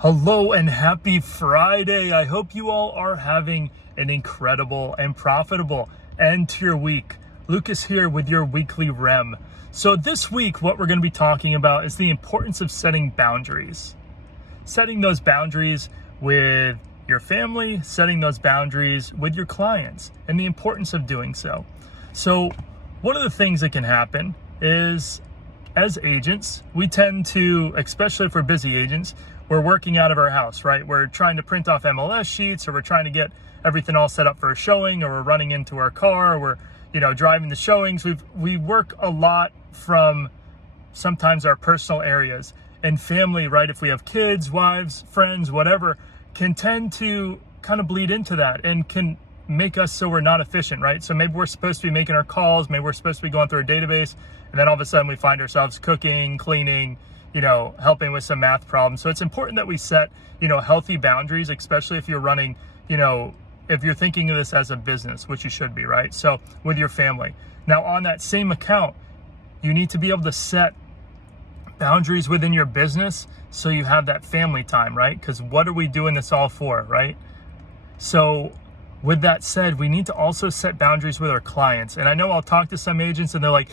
Hello and happy Friday. I hope you all are having an incredible and profitable end to your week. Lucas here with your weekly REM. So this week, what we're going to be talking about is the importance of setting boundaries. Setting those boundaries with your family, setting those boundaries with your clients, and the importance of doing so. So one of the things that can happen is, as agents, we tend to, especially for busy agents, we're working out of our house, right? We're trying to print off MLS sheets, or we're trying to get everything all set up for a showing, or we're running into our car, or we're, driving the showings. We work a lot from sometimes our personal areas, and family, right? If we have kids, wives, friends, whatever, can tend to kind of bleed into that and can make us so we're not efficient, right? So maybe we're supposed to be making our calls, maybe we're supposed to be going through a database, and then all of a sudden we find ourselves cooking, cleaning, helping with some math problems. So it's important that we set, healthy boundaries, especially if you're running, if you're thinking of this as a business, which you should be, right? So with your family. Now on that same account, you need to be able to set boundaries within your business so you have that family time, right? Because what are we doing this all for, right? So with that said, we need to also set boundaries with our clients. And I know I'll talk to some agents and they're like,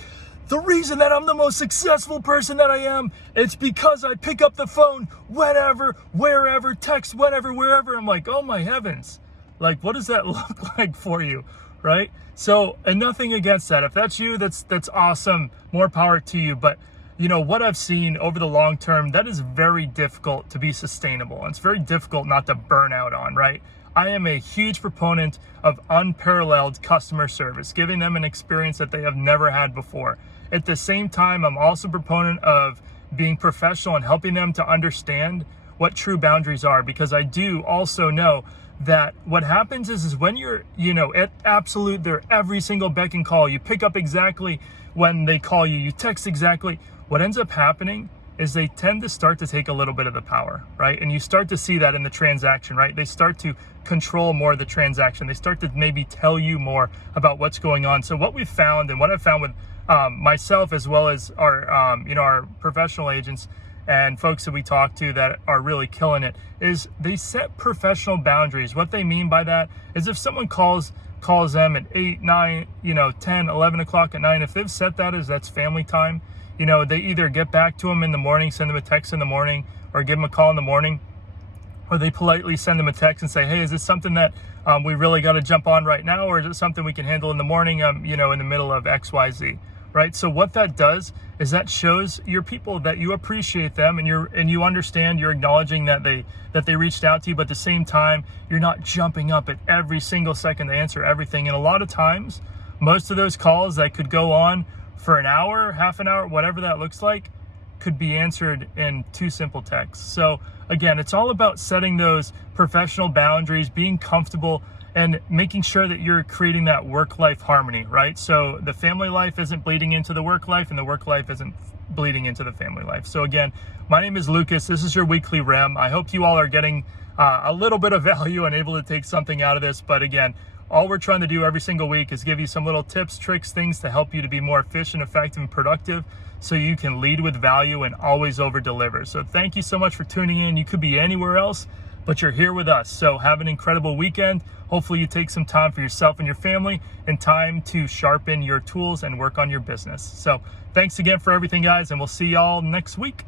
the reason that I'm the most successful person that I am, it's because I pick up the phone whenever, wherever, text whenever, wherever. I'm like, oh my heavens. Like, what does that look like for you, right? So, and nothing against that. If that's you, that's awesome. More power to you. But, what I've seen over the long term, that is very difficult to be sustainable. It's very difficult not to burn out on, right? I am a huge proponent of unparalleled customer service, giving them an experience that they have never had before. At the same time, I'm also a proponent of being professional and helping them to understand what true boundaries are, because I do also know that what happens is when you're, at absolute, they're every single beck and call, you pick up exactly when they call you, you text exactly. What ends up happening is they tend to start to take a little bit of the power, right? And you start to see that in the transaction, right? They start to control more of the transaction. They start to maybe tell you more about what's going on. So what we've found, and what I've found with myself, as well as our, our professional agents and folks that we talk to that are really killing it, is they set professional boundaries. What they mean by that is if someone calls them at 8, 9, 10, 11 o'clock at night, if they've set that as that's family time, they either get back to them in the morning, send them a text in the morning, or give them a call in the morning, or they politely send them a text and say, hey, is this something that we really got to jump on right now, or is it something we can handle in the morning, in the middle of XYZ, right? So what that does is that shows your people that you appreciate them, and you understand, you're acknowledging that they reached out to you, but at the same time, you're not jumping up at every single second to answer everything. And a lot of times, most of those calls that could go on for an hour, half an hour, whatever that looks like, could be answered in 2 simple texts. So again, it's all about setting those professional boundaries, being comfortable, and making sure that you're creating that work-life harmony, right? So the family life isn't bleeding into the work life, and the work life isn't bleeding into the family life. So again, my name is Lucas. This is your weekly REM. I hope you all are getting a little bit of value and able to take something out of this. But again, all we're trying to do every single week is give you some little tips, tricks, things to help you to be more efficient, effective, and productive, so you can lead with value and always over deliver. So thank you so much for tuning in. You could be anywhere else, but you're here with us. So have an incredible weekend. Hopefully you take some time for yourself and your family, and time to sharpen your tools and work on your business. So thanks again for everything, guys, and we'll see y'all next week.